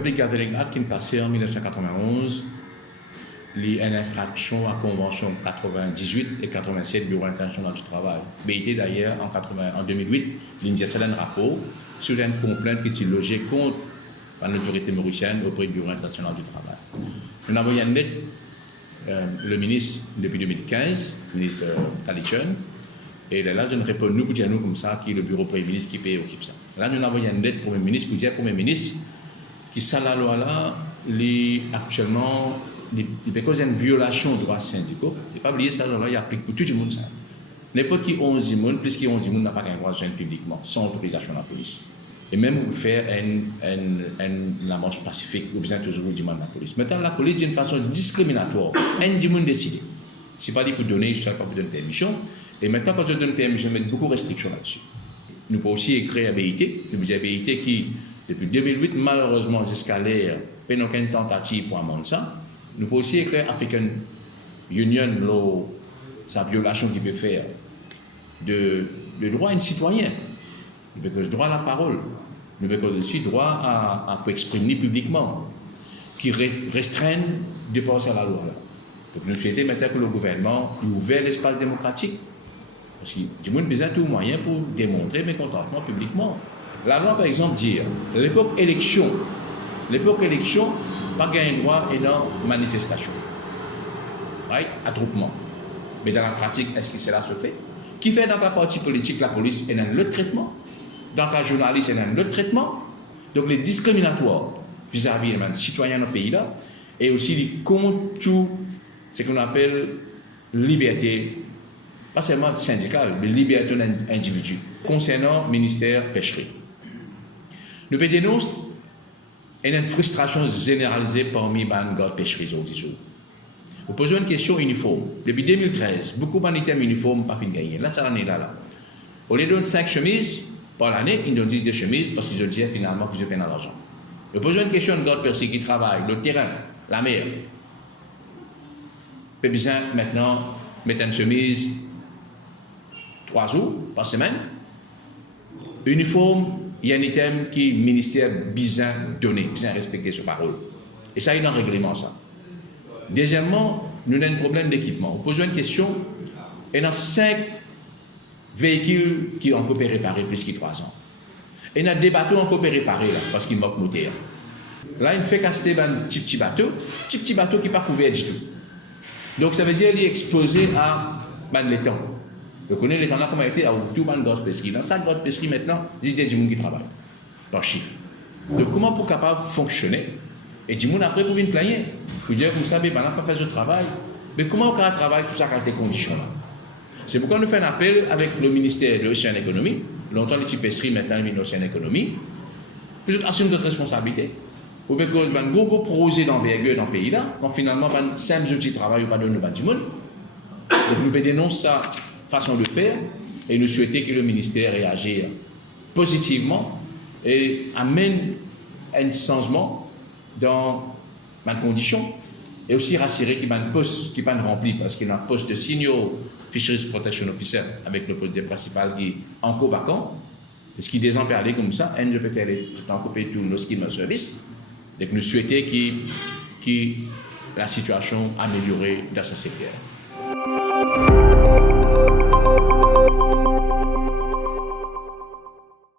Public Gathering Act qui est passé en 1991, une infraction à Convention 98 et 87 Bureau international du travail. BIT d'ailleurs, en 2008, l'initiation d'un rapport sur une complainte qui est logée contre l'autorité mauricienne auprès du Bureau international du travail. Nous avons une lettre, le ministre depuis 2015, le ministre Talichon, et là, je ne réponds nous pour dire nous comme ça, qui est le bureau Premier ministre qui paye ou qui ça. Là, nous avons une lettre Premier ministre pour dire Premier ministre qui ça la loi là, actuellement, parce qu'il y a une violation des droits syndicaux. Il ne faut pas oublier ça, il applique pour tout le monde ça. N'importe qui 11 personnes, plus qui 11 personnes n'a pas qu'un droit de soigner publiquement, sans autorisation de la police. Et même pour faire la marche pacifique, vous besoin toujours du demande de la police. Maintenant, la police, d'une façon discriminatoire, un monde décide. Ce n'est pas dit pour donner, je ne sais pas pour donner permission. Et maintenant, quand on donne permission, on met beaucoup de restrictions là-dessus. Nous pouvons aussi écrire à BIT, le budget BIT qui, depuis 2008, malheureusement, jusqu'à l'ère, n'a pas aucune tentative pour amender ça. Nous pouvons aussi écrire African Union, sa violation qu'il peut faire de droit à un citoyen. Nous avons droit à la parole. Nous avons aussi droit à exprimer publiquement, qui restreignent de passer à la loi. Donc nous souhaitons maintenant que le gouvernement ait ouvert l'espace démocratique. Parce que du monde a besoin de tout moyen pour démontrer mes contentements publiquement. La loi, par exemple, dit, l'époque élection, pas gagner droit et dans manifestation, right? Attroupement. Mais dans la pratique, est-ce que cela se fait? Qui fait dans la partie politique, la police, elle a un autre traitement. Dans la journaliste, elle a un autre traitement. Donc les discriminatoires vis-à-vis des citoyens dans le pays-là, et aussi les contre tout ce qu'on appelle liberté, pas seulement syndicale, mais liberté d'individu. Concernant le ministère pêcherie. Nous dénonçons une frustration généralisée parmi les gardes pêcherie aujourd'hui. Vous posez une question uniforme. Depuis 2013, beaucoup d'unités uniformes pas pu gagner. Là, ça en est là. On les donne 5 chemises par l'année, ils donnent 10 de chemises parce qu'ils disent finalement qu'ils ont peine à l'argent. Vous posez une question de garde pêcherie qui travaille, le terrain, la mer. Vous avez besoin maintenant de mettre une chemise 3 jours par semaine. Uniforme, il y a un item qui le ministère besoin donner, besoin respecter ses paroles. Et ça, il y a un règlement, ça. Deuxièmement, nous avons un problème d'équipement. On pose une question, il y a 5 véhicules qui ont pu réparer plus que 3 ans. Et il y a des bateaux qui ont pu réparer là, parce qu'ils manquent de moteur. Là, il fait casser un petit bateau qui n'est pas couvert du tout. Donc, ça veut dire qu'il est exposé à l'étang. Vous connaissez l'étang là, comment il était à tout le monde pesquerie. Dans cette grosse pesquerie, maintenant, il y a des gens qui travaillent, par chiffre. Donc, comment pour capable fonctionner? Et du monde après pour venir plaigner. Vous dire, vous savez, on n'a pas fait ce travail. Mais comment on peut travailler tout ça dans ces conditions-là? C'est pourquoi nous faisons un appel avec le ministère de l'Océan Économie. Longtemps, les petites pêcheries, maintenant, le ministère de l'Océan Économie. Puis, nous assumons notre responsabilité. Vous pouvez causer un gros projet d'envergure dans le pays-là. Donc, finalement, 5 outils de travail, pas de nous du monde. Donc, nous pouvons dénoncer sa façon de faire et nous souhaitons que le ministère réagisse positivement et amène un changement dans les conditions et aussi rassurer qu'il y a un poste qui n'est pas rempli parce qu'il y a un poste de senior Fisheries Protection Officer avec le poste principal qui est encore vacant. Et ce qui est déjà parlé comme ça, je peux faire tout nos schemes de service. Donc nous souhaitons que la situation améliorée dans ce secteur.